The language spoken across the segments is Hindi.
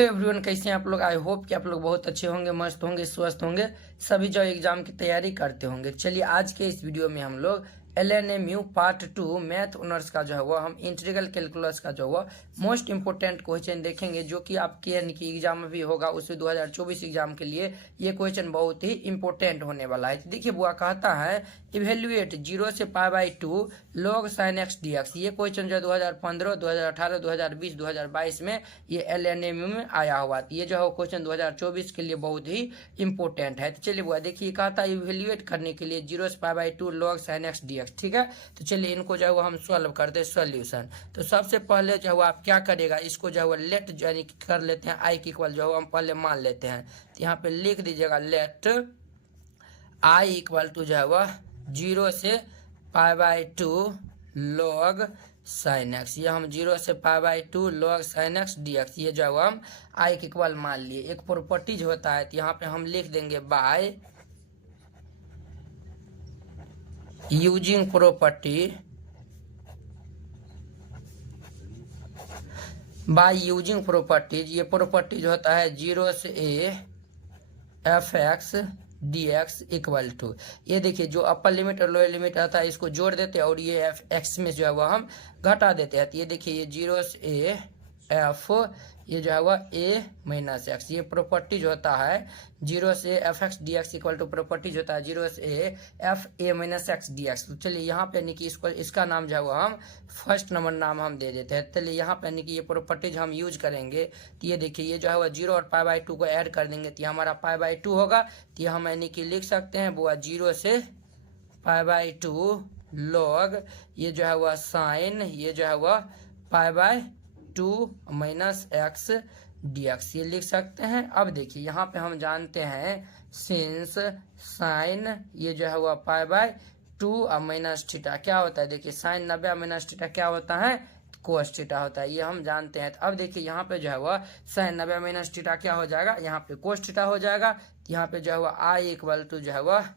हेलो एवरीवन, कैसे हैं आप लोग। आई होप कि आप लोग बहुत अच्छे होंगे, मस्त होंगे, स्वस्थ होंगे, सभी जो एग्जाम की तैयारी करते होंगे। चलिए आज के इस वीडियो में हम लोग LNMU पार्ट 2 मैथ ऑनर्स का जो है वो हम इंटीग्रल कैलकुलस का जो है मोस्ट इंपोर्टेंट क्वेश्चन देखेंगे, जो कि आपके यानी कि एग्जाम में भी होगा। उसमें 2024 एग्जाम के लिए ये क्वेश्चन बहुत ही इंपॉर्टेंट होने वाला है। तो देखिए बुआ कहता है इवेल्युएट 0 से π/2 log sin x dx। ये क्वेश्चन जो है 2015, 2018, 2020, 2022 में ये LNMU में आया हुआ। ये जो है क्वेश्चन 2024 के लिए बहुत ही इंपॉर्टेंट है। तो चलिए बुआ देखिए कहता है इवेल्युएट करने के लिए 0 से π/2 log sin x dx। ठीक है, तो चलिए इनको जो है वो हम सॉल्व करते हैं सॉल्यूशन। तो सबसे पहले जो है आप क्या करेगा, इसको जो है लेट यानी कर लेते हैं आई के इक्वल जो है हम पहले मान लेते हैं। तो यहाँ पे लिख दीजिएगा लेट आई इक्वल टू जो है वह 0 से π/2 log sin x। ये हम 0 से π/2 log sin x dx ये जो है हम आई के इक्वल मान लिए। एक प्रॉपर्टीज होता है, तो यहाँ पे हम लिख देंगे by using property, by using properties. ये प्रॉपर्टीज होता है 0 से a f(x) dx equal to, ये देखिए जो अपर लिमिट और लोअर लिमिट आता है इसको जोड़ देते हैं और ये f(x) में जो है वह हम घटा देते हैं। तो ये देखिए ये 0 से a f ये जो है वह a माइनस x, ये प्रॉपर्टीज होता है 0 से f(x) dx equal to properties होता है 0 से a f a minus x dx। तो चलिए यहाँ पे यानी कि इसको इसका नाम जो है वो हम फर्स्ट नंबर नाम हम दे देते हैं। चलिए यहाँ पे यानी कि ये प्रॉपर्टीज हम यूज करेंगे। तो ये देखिए ये जो है वह 0 और π/2 को ऐड कर देंगे तो ये हमारा π/2 होगा। तो ये हम यानी कि लिख सकते हैं वो 0 से π/2 log ये जो है वह साइन ये जो है वह π/2 माइनस x dx ये लिख सकते हैं। अब देखिए यहाँ पे हम जानते हैं सिंस साइन ये जो है वह π/2 और माइनस थीटा क्या होता है। देखिए साइन 90 माइनस थीटा क्या होता है, कोस थीटा होता है, ये हम जानते हैं। तो अब देखिए यहाँ पे जो है वह साइन 90 माइनस थीटा क्या हो जाएगा, यहाँ पे कोस थीटा हो जाएगा। तो यहाँ पे जो है वह आई इक्वल टू जो है वह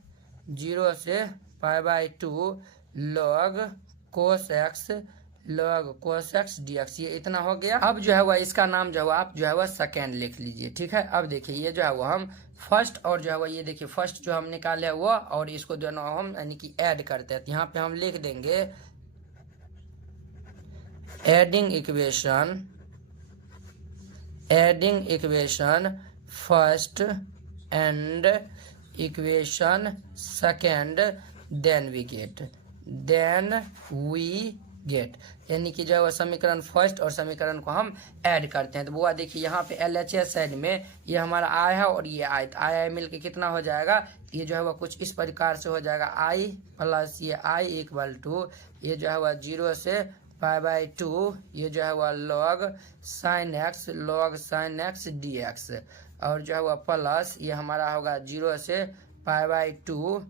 0 से π/2 log कोस x log cos x dx ये इतना हो गया। अब जो है वह इसका नाम जो है आप जो है वह सेकेंड लिख लीजिए। ठीक है, अब देखिए ये जो है वह हम फर्स्ट और जो है वह ये देखिए फर्स्ट जो हम निकाले वो और इसको दोनों हम यानी कि ऐड करते हैं। तो यहाँ पे हम लिख देंगे adding equation first and equation second then we get यानी कि जो है समीकरण फर्स्ट और समीकरण को हम ऐड करते हैं। तो बुआ देखिए यहाँ पे LHS साइड में ये हमारा आई है और ये आई, तो आई मिलके कितना हो जाएगा, ये जो है वह कुछ इस प्रकार से हो जाएगा आई प्लस ये आई इक्वल टू ये जो है वह 0 से π/2 ये जो है वह log sin x dx और जो है वह प्लस ये हमारा होगा 0 से π/2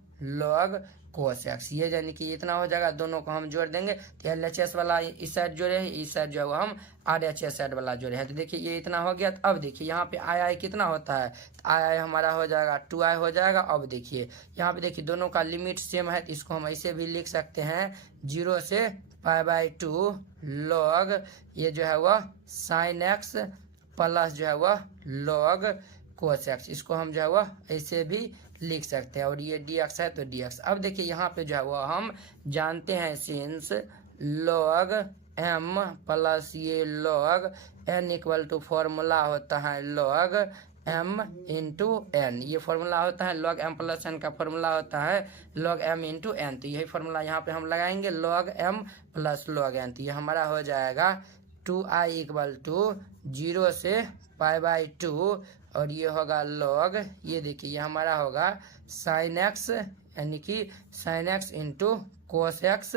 log cos x। ये यानी कि इतना हो जाएगा, दोनों को हम जोड़ देंगे। तो LHS वाला इस साइड जोड़े हैं, इस साइड जो है हम RHS साइड वाला जोड़े हैं। तो देखिए ये इतना हो गया। तो अब देखिए यहाँ पे आई कितना होता है, तो आई हमारा हो जाएगा 2i हो जाएगा। अब देखिए यहाँ पे देखिए दोनों का लिमिट सेम है, तो इसको हम ऐसे भी लिख सकते हैं 0 से π/2 log ये जो है वह sin x प्लस जो है वह log cos x, इसको हम जो है वह ऐसे भी लिख सकते हैं और ये dx है तो dx। अब देखिए यहाँ पे जो है वो हम जानते हैं सिंस log m प्लस ये log n equal to formula होता है log m इंटू n, ये फॉर्मूला होता है log m प्लस n का फॉर्मूला होता है log m इंटू n। तो यही फॉर्मूला यहाँ पे हम लगाएंगे log m plus log n। तो ये हमारा हो जाएगा 2i इक्वल टू 0 से π/2 और ये होगा log ये देखिए ये हमारा होगा sin x यानी कि sin x into cos x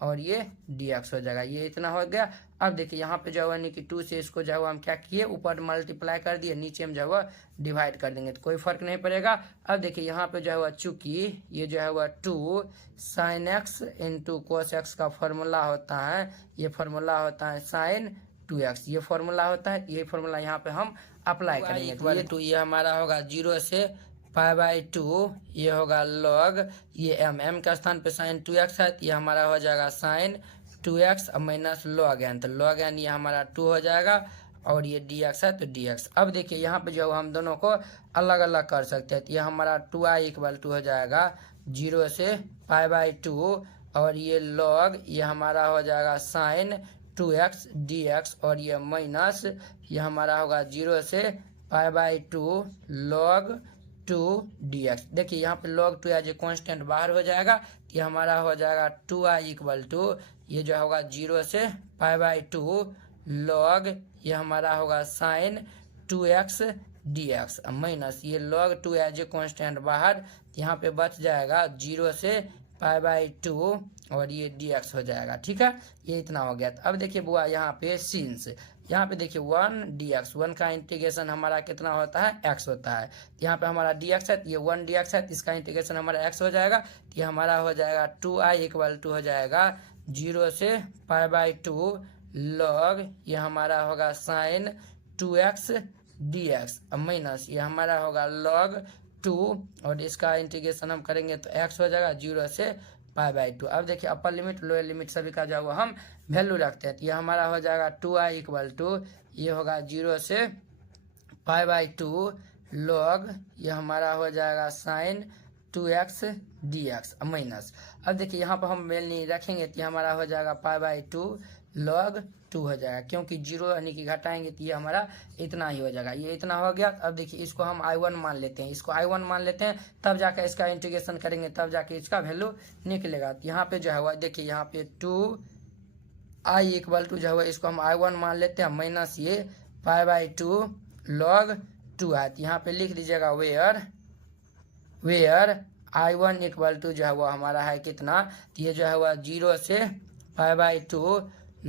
और ये dx हो जाएगा, ये इतना हो गया। अब देखिए यहाँ पे जो है यानी कि 2 से इसको जो है हम क्या किए ऊपर मल्टीप्लाई कर दिए, नीचे हम जो है डिवाइड कर देंगे तो कोई फर्क नहीं पड़ेगा। अब देखिए यहाँ पे जो है चूंकि ये जो है 2 sin x into cos x का फॉर्मूला होता है, ये फॉर्मूला होता है sin 2x, ये फॉर्मूला होता है, ये फॉर्मूला यहाँ पे हम अप्लाई करेंगे। तो ये हमारा होगा 0 से π/2 ये होगा log ये m के स्थान पे sin 2x है, ये हमारा हो जाएगा sin 2x minus log n। तो log n ये हमारा 2 हो जाएगा और ये डी एक्स है तो डी एक्स। अब देखिए यहाँ पे जो हम दोनों को अलग अलग कर सकते हैं। तो ये हमारा 2i इक्वल टू हो जाएगा 0 से π/2 और ये लॉग ये हमारा हो जाएगा साइन 2x dx और ये माइनस ये हमारा होगा 0 से π/2 log 2 dx। देखिए यहाँ पे log 2 एज ए कॉन्स्टेंट बाहर हो जाएगा। ये हमारा हो जाएगा 2i इक्वल टू ये जो होगा 0 से π/2 log ये हमारा होगा साइन 2x dx माइनस ये log 2 एज ए कॉन्स्टेंट बाहर, यहाँ पे बच जाएगा 0 से π/2 और ये dx हो जाएगा। ठीक है, ये इतना हो गया। अब देखिए बुआ यहाँ पे सिंस यहाँ पे देखिए 1 dx 1 का इंटीग्रेशन हमारा कितना होता है x होता है। यहाँ पे हमारा dx है, ये 1 dx है, इसका इंटीग्रेशन हमारा x हो जाएगा। ये हमारा हो जाएगा 2i इक्वल टू हो जाएगा 0 से π/2 log ये हमारा होगा साइन 2x dx माइनस ये हमारा होगा log 2 और इसका इंटीग्रेशन हम करेंगे तो x हो जाएगा 0 से π/2। अब देखिए अपर लिमिट लोअर लिमिट सभी का जो हम वैल्यू रखते हैं। तो ये हमारा हो जाएगा 2i इक्वल टू ये होगा 0 से π/2 log ये हमारा हो जाएगा साइन 2x dx माइनस। अब देखिए यहाँ पर हम वैल्यू रखेंगे तो ये हमारा हो जाएगा π/2 log 2 हो जाएगा, क्योंकि 0 यानी कि घटाएंगे तो ये हमारा इतना ही हो जाएगा। ये इतना हो गया। अब देखिए इसको हम i1 मान लेते हैं, इसको i1 मान लेते हैं, तब जाकर इसका इंटीग्रेशन करेंगे तब जाके इसका वैल्यू निकलेगा। तो यहाँ पे जो है देखिए यहाँ पे 2i इक्वल टू जो है इसको हम i1 मान लेते हैं माइनस ये π/2 log 2 है। यहाँ पे लिख दीजिएगा वेयर i1 इक्वल टू जो है वो हमारा है कितना, तो ये जो है वह 0 से π/2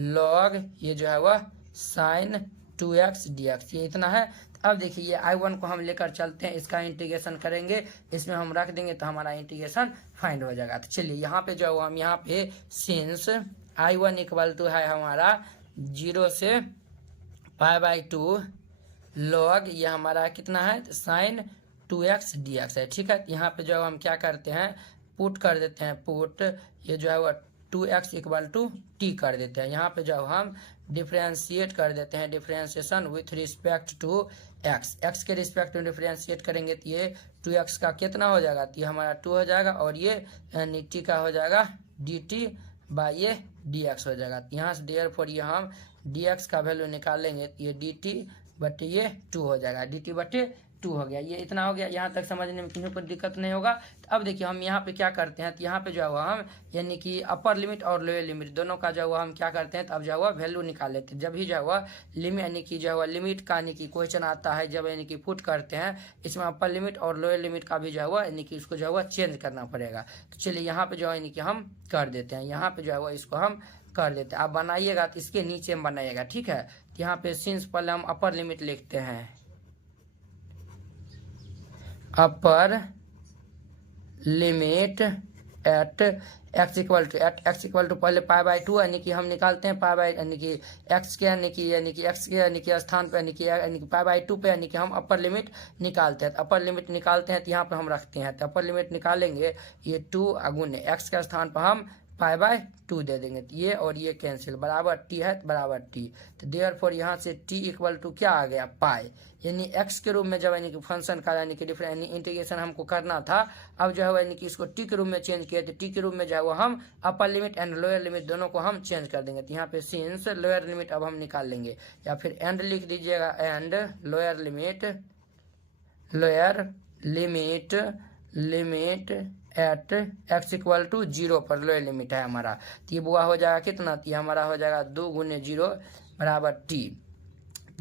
log ये जो है वह साइन 2x dx ये इतना है। अब देखिए ये i1 को हम लेकर चलते हैं, इसका इंटीग्रेशन करेंगे, इसमें हम रख देंगे तो हमारा इंटीग्रेशन फाइंड हो जाएगा। तो चलिए यहाँ पे जो है हम यहाँ पे सिंस i1 इक्वल टू है हमारा 0 से π/2 log ये हमारा कितना है साइन 2x dx है। ठीक है, यहाँ पे जो हम क्या करते हैं पुट कर देते हैं, पुट ये जो है वह 2x इक्वल टू t कर देते हैं। यहाँ पे जब हम डिफ्रेंशिएट कर देते हैं, differentiation with respect to x के रिस्पेक्ट में डिफ्रेंशिएट करेंगे तो ये 2x का कितना हो जाएगा, तो ये हमारा 2 हो जाएगा और ये यानी t का हो जाएगा dt बाई ये dx हो जाएगा। यहाँ से देयरफॉर ये हम dx का वैल्यू निकालेंगे तो ये dt बटे ये 2 हो जाएगा, dt बटे 2 हो गया। ये इतना हो गया, यहाँ तक समझने में किसी को दिक्कत नहीं होगा। तो अब देखिए हम यहाँ पे क्या करते हैं, तो यहाँ पे जो है हम यानी कि अपर लिमिट और लोअर लिमिट दोनों का जो है हम क्या करते हैं, तो अब जो है वैल्यू निकाल लेते हैं। जब भी जो है लिमिट यानी कि जो है लिमिट का यानी कि क्वेश्चन आता है, जब यानी कि पुट करते हैं इसमें अपर लिमिट और लोअर लिमिट का भी जो है यानी कि इसको जो है चेंज करना पड़ेगा। तो चलिए यहाँ पे जो है यानी कि हम कर देते हैं, यहाँ पे जो है इसको हम कर देते हैं। आप बनाइएगा तो इसके नीचे में बनाइएगा। ठीक है, यहाँ पे सिंस पहले हम अपर लिमिट लिखते हैं, upper limit at x equal to पहले π/2 यानी कि हम निकालते हैं यानी कि x के यानी कि x के स्थान पे यानी कि π/2 पे यानी कि हम अपर लिमिट निकालते हैं। तो अपर लिमिट निकालते हैं तो यहाँ पे हम रखते हैं, तो अपर लिमिट निकालेंगे ये 2 अगुने x के स्थान पर हम π/2 दे देंगे, तो ये और ये कैंसिल बराबर t है बराबर t। तो देयरफॉर यहाँ से t इक्वल टू क्या आ गया पाई, यानी x के रूप में जब यानी कि फंक्शन का यानी कि डिफरेंट इंटीग्रेशन हमको करना था। अब जो है यानी कि इसको t के रूप में चेंज किया, तो t के रूप में जो है वो हम upper limit and lower limit दोनों को हम चेंज कर देंगे। तो यहाँ पे सिंस लोअर लिमिट अब हम निकाल लेंगे, या फिर एंड लिख दीजिएगा, and lower limit at x equal to 0 पर लोअर लिमिट है हमारा। तो ये बुआ हो जाएगा कितना, तो ये हमारा हो जाएगा 2 गुने 0 बराबर t।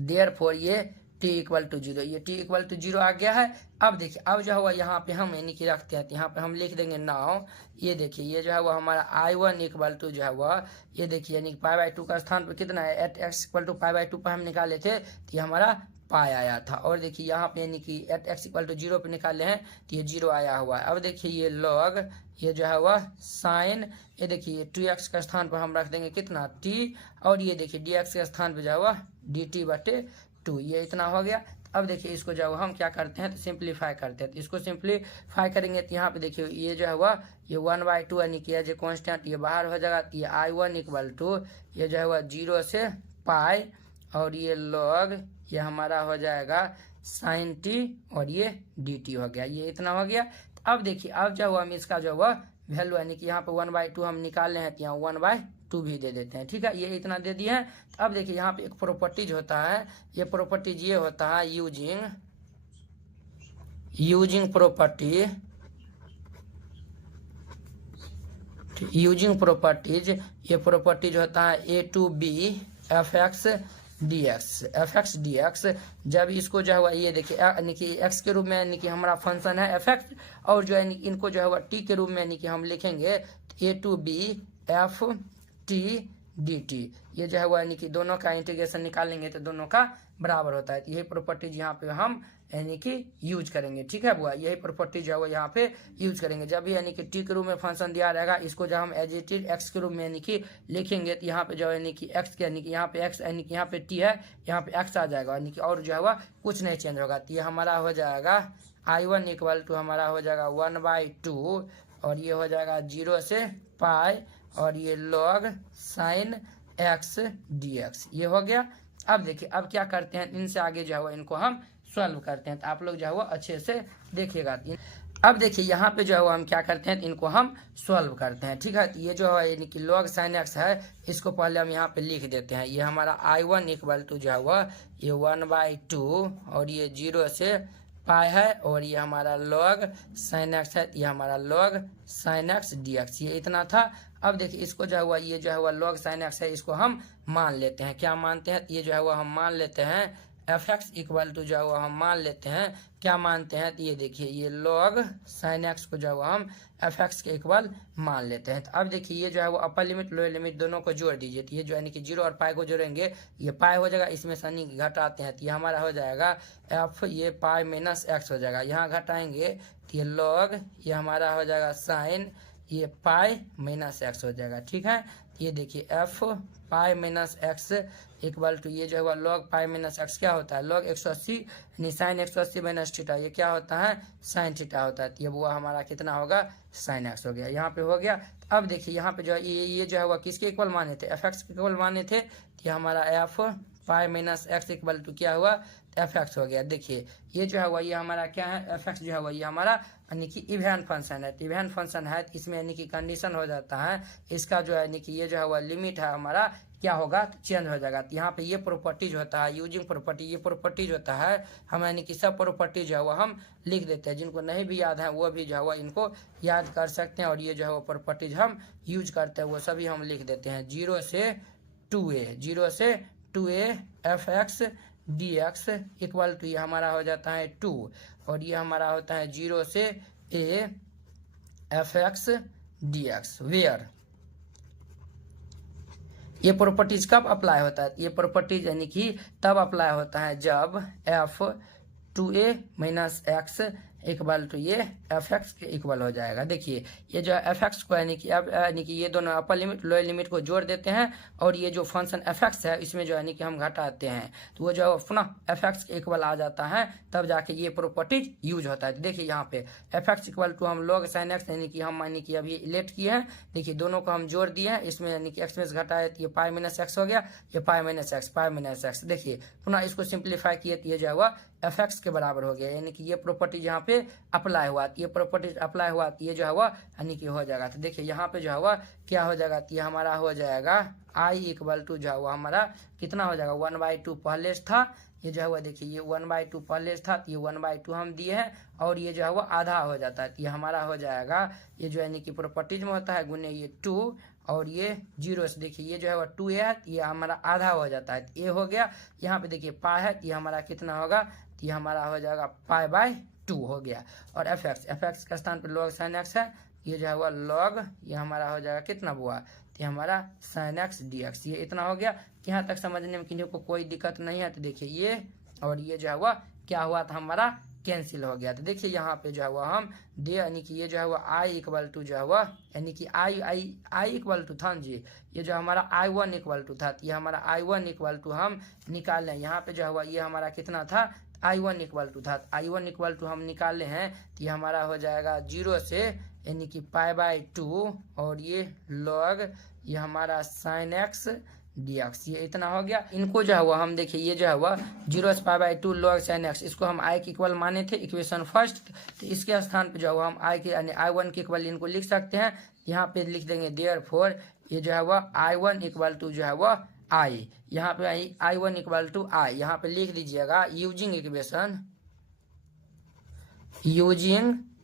देयरफॉर ये t इक्वल टू 0, ये t इक्वल टू 0 आ गया है। अब देखिए अब जो है यहाँ पे हम यानी कि रखते हैं, तो यहाँ पे हम लिख देंगे नाउ ये देखिए ये जो है वो हमारा i1 इक्वल टू जो है वह ये देखिए यानी कि π/2 का स्थान पर कितना है, एट x इक्वल टू π/2 पर हम निकाले थे तो ये हमारा पाई आया था। और देखिए यहाँ पे यानी कि एट x इक्वल टू 0 पे निकाले हैं तो ये 0 आया हुआ है। अब देखिए ये लॉग ये जो है वह साइन ये देखिए 2x का स्थान पर हम रख देंगे कितना t, और ये देखिए dx के स्थान पर जो है वह dt बटे 2, ये इतना हो गया। अब देखिए इसको जो हम क्या करते हैं तो सिंप्लीफाई करते हैं, तो इसको सिंप्लीफाई करेंगे तो यहाँ पे देखिए ये जो है वह ये 1/2 यानी कि एज ए कॉन्स्टेंट ये बाहर हो जाएगा। तो ये i1 इक्वल टू ये जो है वह 0 से पाई और ये log, ये हमारा हो जाएगा sin t और ये dt हो गया। ये इतना हो गया। तो अब देखिए अब जो हुआ हम इसका जो हुआ वैल्यू यानी कि यहाँ पे 1/2 हम निकालने हैं तो यहाँ 1/2 भी दे देते हैं। ठीक है, ये इतना दे दिए हैं। तो अब देखिए यहाँ पे एक प्रॉपर्टीज होता है, ये प्रॉपर्टीज ये होता है यूजिंग प्रॉपर्टीज, ये प्रॉपर्टीज होता है a to b fx dx। जब इसको जो है ये देखिए यानी कि x के रूप में यानी कि हमारा फंक्शन है fx, और जो है इनको जो है t के रूप में यानी कि हम लिखेंगे a to b f t dt। ये जो है वो यानी कि दोनों का इंटीग्रेशन निकालेंगे तो दोनों का बराबर होता है। यही प्रॉपर्टीज यहाँ पे हम यानी कि यूज करेंगे। ठीक है बुआ, यही प्रॉपर्टी जो है वो यहाँ पे यूज करेंगे। जब भी यानी कि टी के रूप में फंक्शन दिया रहेगा, इसको जब हम एज इट इज एक्स के रूप में यानी कि लिखेंगे तो यहाँ पे जो यानी कि एक्स के यानी कि यहाँ पे एक्स यानी कि यहाँ पे टी है, यहाँ पे एक्स आ जाएगा यानी कि, और जो है वह कुछ नहीं चेंज होगा। तो ये हमारा हो जाएगा I1 इक्वल टू हमारा हो जाएगा 1/2 और ये हो जाएगा 0 से पाई और ये log sin x dx। ये हो गया। अब देखिए अब क्या करते हैं, इनसे आगे जो है इनको हम सॉल्व करते हैं। तो आप लोग जो है वो अच्छे से देखिएगा। अब देखिए यहाँ पे जो है हम क्या करते हैं, इनको हम सॉल्व करते हैं। ठीक है, तो ये जो है यानी कि log sin x है, इसको पहले हम यहाँ पे लिख देते हैं। ये हमारा I1 इक्वल टू जो है ये 1/2 और ये 0 से पाई है और ये हमारा log sin x है, ये हमारा log sin x dx। ये इतना था। अब देखिए इसको जो है ये जो है log sin x है, इसको हम मान लेते हैं। क्या मानते हैं, ये जो है हम मान लेते हैं fx इक्वल टू जो है हम मान लेते हैं, क्या मानते हैं, तो ये देखिए ये log sin x को जो है हम fx के इक्वल मान लेते हैं। तो अब देखिए ये जो है वो अपर लिमिट लोअर लिमिट दोनों को जोड़ दीजिए। तो ये जो यानी कि 0 और पाई को जोड़ेंगे, ये पाई हो जाएगा, इसमें सनी घटाते हैं तो ये हमारा हो जाएगा f, ये पाई माइनस x हो जाएगा। यहाँ घटाएंगे तो ये log, ये हमारा हो जाएगा sin, ये पाई माइनस x हो जाएगा। ठीक है, ये देखिए f pi minus x equal to ये जो है log पाई माइनस एक्स क्या होता है, log 180 यानी साइन 180 माइनस थीटा, ये क्या होता है साइन थीटा होता है। तो ये वो हमारा कितना होगा साइन एक्स हो गया। यहाँ पे हो गया। अब देखिए यहाँ पे जो है ये जो है वह किसके इक्वल माने थे, एफ एक्स के इक्वल माने थे। तो ये हमारा f pi minus x equal to क्या हुआ एफ एक्स हो गया। देखिए ये जो है ये हमारा क्या है, एफ एक्स जो है ये हमारा यानी कि इवेंट फंक्शन है। इवेंट फंक्शन है तो इसमें यानी कि कंडीशन हो जाता है, इसका जो है यानी कि ये जो है लिमिट है हमारा क्या होगा चेंज हो जाएगा। तो यहाँ पे ये प्रॉपर्टीज होता है यूजिंग प्रॉपर्टी, ये प्रॉपर्टीज होता है हम यानी कि सब प्रॉपर्टी जो है वो हम लिख देते हैं। जिनको नहीं भी याद है वो भी जो है इनको याद कर सकते हैं। और ये जो है वो प्रॉपर्टीज हम यूज करते हैं वो सभी हम लिख देते हैं। 0 से 2a f x d x equal to ये हमारा हो जाता है 2 और ये हमारा होता है 0 से a f x d x where. ये प्रॉपर्टीज कब अप्लाई होता है, ये प्रॉपर्टीज यानी कि तब अप्लाई होता है जब f 2a minus x equal to ये एफ एक्स के इक्वल हो जाएगा। देखिए ये जो एफ एक्स को यानी कि ये दोनों अपर लिमिट लोअर लिमिट को जोड़ देते हैं और ये जो फंक्शन एफ एक्स है इसमें जो यानी कि हम घटाते हैं तो वो जो पुनः एफ एक्स के इक्वल आ जाता है, तब जाके ये प्रॉपर्टीज यूज होता है। तो देखिए यहाँ पे एफ एक्स इक्वल टू हम log sin x यानी कि हम यानी कि अभी लेट किए हैं। देखिए दोनों को हम जोड़ दिए हैं, इसमें यानी कि एक्स में से घटाए तो ये पाई माइनस एक्स हो गया, ये पाई माइनस एक्स। देखिए पुनः इसको सिंप्लीफाई किए तो ये जो है एफ एक्स के बराबर हो गया। यानी कि ये प्रॉपर्टी यहाँ पे अप्लाई हुआ, ये प्रॉपर्टी अप्लाई हुआ तो ये जो है यानी कि हो जाएगा। तो देखिए यहाँ पे जो है क्या हो जाएगा, तो ये हमारा हो जाएगा आई इक्वल टू जो है हमारा कितना हो जाएगा 1/2 पहले था। ये जो है देखिए ये 1/2 पहले था तो ये 1/2 हम दिए हैं और ये जो है आधा हो जाता है। तो ये हमारा हो जाएगा ये जो यानी कि प्रॉपर्टीज में होता है गुने ये 2 और ये 0 से देखिए ये जो है 2a है तो ये हमारा आधा हो जाता है। तो ये हो गया। यहाँ पे देखिए पाई है तो ये हमारा कितना होगा, तो ये हमारा हो जाएगा पाई/2 हो गया। और एफ एक्स के स्थान पर log sin x है, ये जो है log ये हमारा हो जाएगा कितना हुआ, तो हमारा sin x dx। ये इतना हो गया। यहाँ तक समझने में किसी को कोई दिक्कत नहीं है। तो देखिए ये और ये जो है क्या हुआ था हमारा कैंसिल हो गया। तो देखिए यहाँ पे जो है हम दे यानी कि ये जो है आई इक्वल टू जो है यानी कि आई इक्वल टू था जी, ये जो हमारा I1 इक्वल टू था, ये हमारा I1 इक्वल टू हम निकाल लें। यहाँ पे जो है ये हमारा कितना था I1 इक्वल टू था, I1 इक्वल टू हम निकाले हैं तो ये हमारा हो जाएगा 0 से यानी कि पाई/2 और ये log ये हमारा sin x डी एक्स, ये इतना हो गया। इनको जो है वो हम देखिए ये जो है वह 0 से पाई बाई 2 log sin x, इसको हम i के इक्वल माने थे इक्वेशन फर्स्ट, तो इसके स्थान पे जो है हम i के यानी i1 के इक्वल इनको लिख सकते हैं। यहाँ पे लिख देंगे देयरफॉर ये जो है वह i1 इक्वल टू जो है वह i, यहाँ पे i1 इक्वल टू i, यहाँ पे लिख दीजिएगा यूजिंग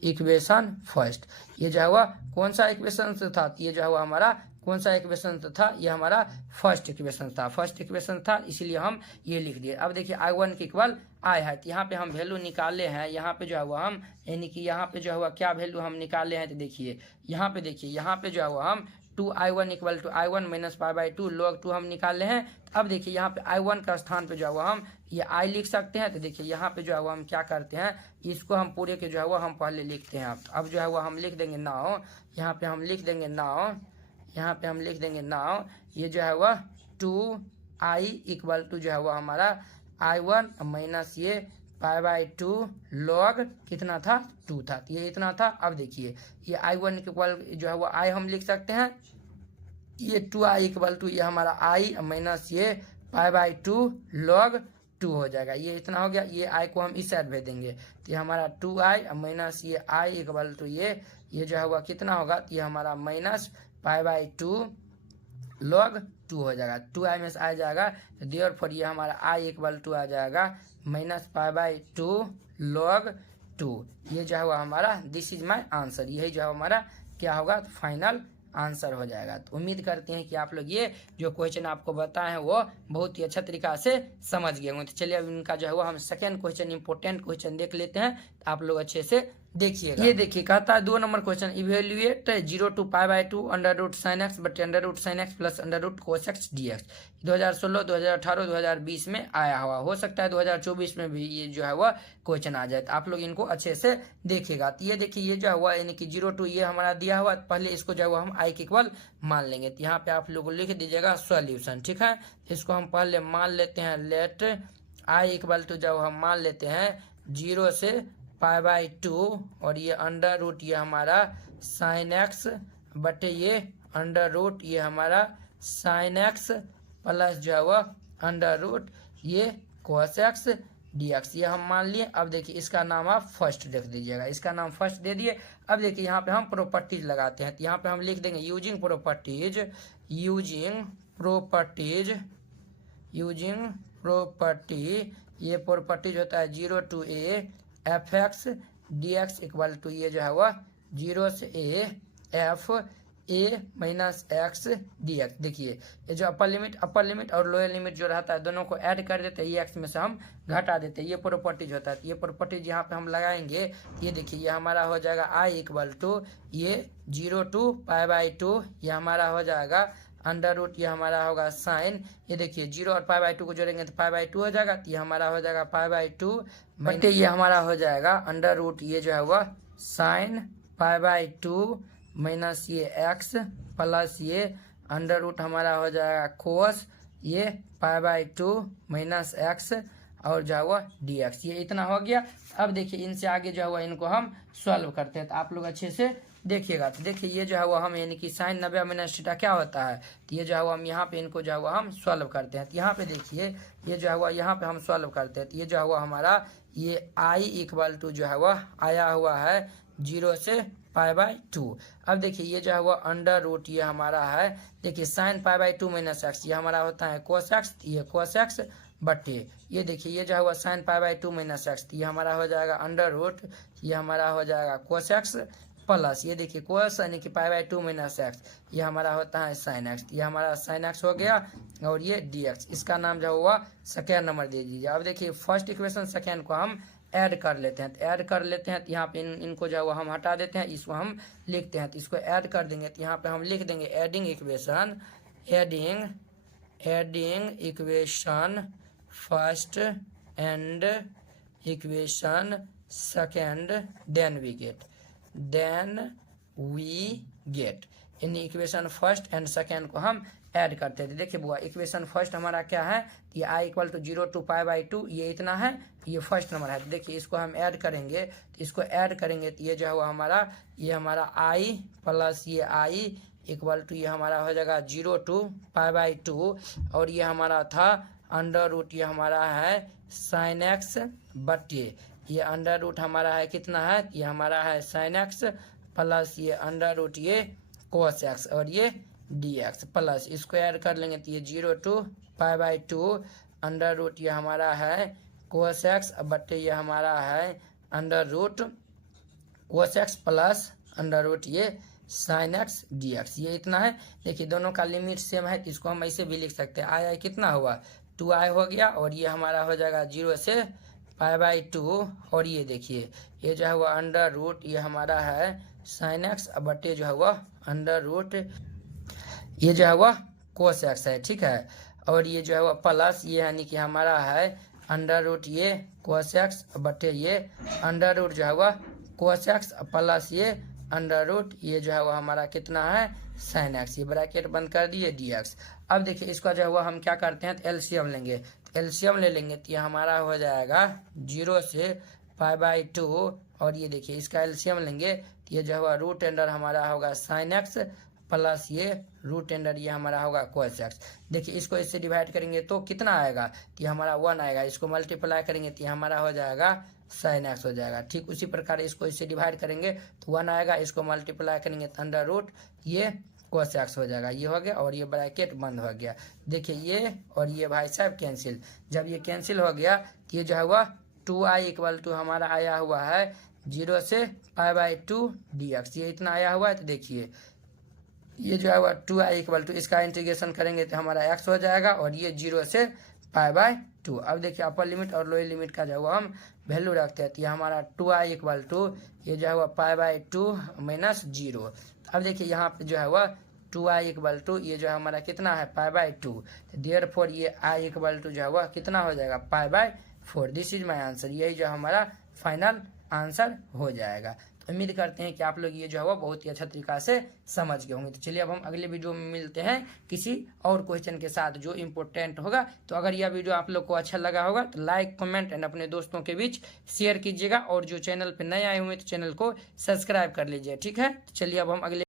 इक्वेशन फर्स्ट। ये जो है वह कौन सा इक्वेशन था, ये जो है वह हमारा कौन सा इक्वेशन था, ये हमारा फर्स्ट इक्वेशन था, इसीलिए हम ये लिख दिए। अब देखिए i1 के इक्वल i है, तो यहाँ पे हम वैल्यू निकाले हैं, यहाँ पे जो है वह हम यानी कि यहाँ पे जो है वह क्या वैल्यू हम निकाले हैं, तो देखिए यहाँ पे जो है वह हम 2i1 equal to i1 minus pi by 2 log 2 हम निकाले हैं। तो अब देखिए यहाँ पे i1 का स्थान पे जो है वो हम ये i लिख सकते हैं। तो देखिए यहाँ पे जो है वो हम क्या करते हैं, इसको हम पूरे के जो है वो हम पहले लिखते हैं। अब जो है वो हम लिख देंगे नाउ, यहाँ पे हम लिख देंगे नाउ, ये जो है वह 2i इक्वल टू जो है वो हमारा i1 माइनस ये पाई बाई 2 log कितना था 2 था, तो ये इतना था। अब देखिए ये i1 इक्वल जो है वो i हम लिख सकते हैं, ये 2i इक्वल टू ये हमारा i माइनस ये पाई बाई 2 log 2 हो जाएगा, ये इतना हो गया। ये i को हम इस साइड भेज देंगे, तो ये हमारा 2i माइनस ये i इक्वल टू ये जो है वह कितना होगा, तो ये हमारा माइनस पाई बाई 2 log 2 हो जाएगा, 2i में से आ जाएगा, तो देयरफॉर ये हमारा i इक्वल टू आ जाएगा माइनस पाई बाई 2 log 2। ये जो है वह हमारा दिस इज माय आंसर, यही जो है हमारा क्या होगा फाइनल आंसर हो जाएगा। तो उम्मीद करते हैं कि आप लोग ये जो क्वेश्चन आपको बताए हैं वो बहुत ही अच्छा तरीका से समझ गए होंगे। तो चलिए अब इनका जो है वो हम सेकंड क्वेश्चन इंपॉर्टेंट क्वेश्चन देख लेते हैं, तो आप लोग अच्छे से देखिएगा। ये देखिए कहता है 2 number question, evaluate 0 to pi by 2 under root sine x but under root sine x plus under root cos x d x. 2016, 2018, 2020 में आया हुआ, हो सकता है 2024 में भी ये जो है वह क्वेश्चन आ जाए, तो आप लोग इनको अच्छे से देखिएगा। तो ये देखिए ये जो है वह यानी कि 0 टू ये हमारा दिया हुआ, पहले इसको जो है हम i के इक्वल मान लेंगे। तो यहाँ पे आप लोग लिख दीजिएगा सॉल्यूशन, ठीक है। इसको हम पहले मान लेते हैं, लेट i इक्वल टू जब हम मान लेते हैं 0 से पाई बाई 2 और ये अंडर रूट ये हमारा साइन एक्स बटे ये अंडर रूट ये हमारा साइन एक्स प्लस जो है वह अंडर रूट ये कोस एक्स डी एक्स, ये हम मान लिए। अब देखिए इसका नाम आप फर्स्ट लिख दीजिएगा, इसका नाम फर्स्ट दे दिए। अब देखिए यहाँ पे हम प्रॉपर्टीज लगाते हैं, तो यहाँ पे हम लिख देंगे यूजिंग प्रॉपर्टी, ये प्रॉपर्टीज होता है 0 to a f x d x equal to ये जो है वह 0 से a f a minus x d x. देखिए ये जो अपर लिमिट और लोअर लिमिट जो रहता है दोनों को ऐड कर देते हैं, ये एक्स में से हम घटा देते हैं, ये प्रॉपर्टीज होता है। ये प्रॉपर्टीज यहाँ पे हम लगाएंगे, ये देखिए ये हमारा हो जाएगा i इक्वल टू ये 0 टू पाई बाई 2, ये हमारा हो जाएगा अंडर रूट ये हमारा होगा साइन, ये देखिए 0 और पाई बाई 2 को जोड़ेंगे तो पाई बाई 2 हो जाएगा, तो ये हमारा हो जाएगा पाई बाई 2 बटे ये हमारा हो जाएगा अंडर रूट ये जो है वह साइन पाई बाई 2 माइनस ये एक्स प्लस ये अंडर रूट हमारा हो जाएगा कोस ये पाई बाई 2 माइनस एक्स और जो है वह डी एक्स, ये इतना हो गया। अब देखिए इनसे आगे जो है वह इनको हम सॉल्व करते हैं, तो आप लोग अच्छे से देखिएगा। तो देखिए ये जो है वो हम यानी कि साइन 90 माइनस थीटा क्या होता है, तो ये जो है वो हम यहाँ पे इनको जो है वो हम सॉल्व करते हैं। तो यहाँ पे देखिए ये जो है वो यहाँ पे हम सॉल्व करते हैं, तो ये जो है वो हमारा ये i इक्वल टू जो है वह आया हुआ है 0 से पाई बाई 2। अब देखिए ये जो है वो अंडर रूट ये हमारा है, देखिए sine pi by 2 minus x ये हमारा होता है कोस एक्स, ये कोस एक्स बटे ये देखिए ये जो है वो sine pi by 2 minus x, ये हमारा हो जाएगा अंडर रूट ये हमारा हो जाएगा कोस एक्स प्लस ये देखिए कोस यानी कि पाई बाई 2 माइनस एक्स, ये हमारा होता है साइन एक्स, ये हमारा साइन एक्स हो गया और ये डी एक्स, इसका नाम जो हुआ सेकेंड नंबर दे दीजिए। अब देखिए फर्स्ट इक्वेशन सेकेंड को हम ऐड कर लेते हैं, तो ऐड कर लेते हैं, तो यहाँ पे इनको जो है वो हम हटा देते हैं, इसको हम लिखते हैं, तो इसको ऐड कर देंगे, तो यहाँ पे हम लिख देंगे adding equation first and equation second then we get in equation first and second को हम ऐड करते हैं। देखिए बुआ इक्वेशन फर्स्ट हमारा क्या है, ये i equal to 0 to pi by 2 ये इतना है, ये फर्स्ट नंबर है। देखिए इसको हम ऐड करेंगे, तो इसको ऐड करेंगे तो ये जो है वो हमारा ये हमारा i प्लस ये i इक्वल टू ये हमारा हो जाएगा 0 to π/2 और ये हमारा था अंडर रूट, ये हमारा है साइन एक्स बटे ये अंडर रूट हमारा है कितना है, ये हमारा है साइन एक्स प्लस ये अंडर रूट ये कोस एक्स और ये डी एक्स प्लस इसको ऐड कर लेंगे तो ये 0 to π/2 अंडर रूट ये हमारा है कोस एक्स बटे ये हमारा है under root cos x plus under root ये साइन एक्स डी एक्स, ये इतना है। देखिए दोनों का लिमिट सेम है तो इसको हम ऐसे भी लिख सकते हैं। आई कितना हुआ 2i हो गया और ये हमारा हो जाएगा 0 से π/2 और ये देखिए ये जो है वह अंडर रूट ये हमारा है साइन एक्स बटे जो है वह अंडर रूट ये जो है वह कोस एक्स है, ठीक है। और ये जो है वह प्लस ये यानी कि हमारा है अंडर रूट ये कोस एक्स बटे ये अंडर रूट जो है वह कोस एक्स प्लस ये अंडर रूट ये जो है वह हमारा कितना है साइन एक्स, ये ब्रैकेट बंद कर दिए डी एक्स। अब देखिए इसका जो है वह हम क्या करते हैं तो एलसीएम लेंगे, तो एलसीएम ले लेंगे तो ये हमारा हो जाएगा 0 से π/2 और ये देखिए इसका एलसीएम लेंगे तो ये जो है वह रूट अंडर हमारा होगा साइन एक्स प्लस ये रूट अंडर ये हमारा होगा कोस एक्स। देखिए इसको इससे डिवाइड करेंगे तो कितना आएगा तो ये हमारा 1 आएगा, इसको मल्टीप्लाई करेंगे तो ये हमारा हो जाएगा साइन एक्स हो जाएगा। ठीक उसी प्रकार इसको इससे डिवाइड करेंगे तो 1 आएगा, इसको मल्टीप्लाई करेंगे तो अंडर रूट ये कोस एक्स हो जाएगा, ये हो गया और ये ब्रैकेट बंद हो गया। देखिए ये और ये भाई साहब कैंसिल, जब ये कैंसिल हो गया तो ये जो है वह 2i इक्वल टू हमारा आया हुआ है 0 से π/2 डी एक्स, ये इतना आया हुआ है। तो देखिए ये जो है वह 2i इक्वल टू इसका इंटीग्रेशन करेंगे तो हमारा x हो जाएगा और ये 0 से π/2। अब देखिए अपर लिमिट और लोअर लिमिट का जो है हम वैल्यू रखते हैं तो ये हमारा 2i इक्वल टू ये जो है वह π/2 माइनस 0। अब देखिए यहाँ पे जो है वह 2i इक्वल टू ये जो है हमारा कितना है π/2, देयरफॉर ये i इक्वल टू जो है वह कितना हो जाएगा π/4। दिस इज माई आंसर, यही जो हमारा फाइनल आंसर हो जाएगा। उम्मीद करते हैं कि आप लोग ये जो है वो बहुत ही अच्छा तरीका से समझ गए होंगे। तो चलिए अब हम अगले वीडियो में मिलते हैं किसी और क्वेश्चन के साथ जो इम्पोर्टेंट होगा। तो अगर यह वीडियो आप लोग को अच्छा लगा होगा तो लाइक कमेंट एंड अपने दोस्तों के बीच शेयर कीजिएगा और जो चैनल पे नए आए हुए तो चैनल को सब्सक्राइब कर लीजिए, ठीक है। तो चलिए अब हम अगले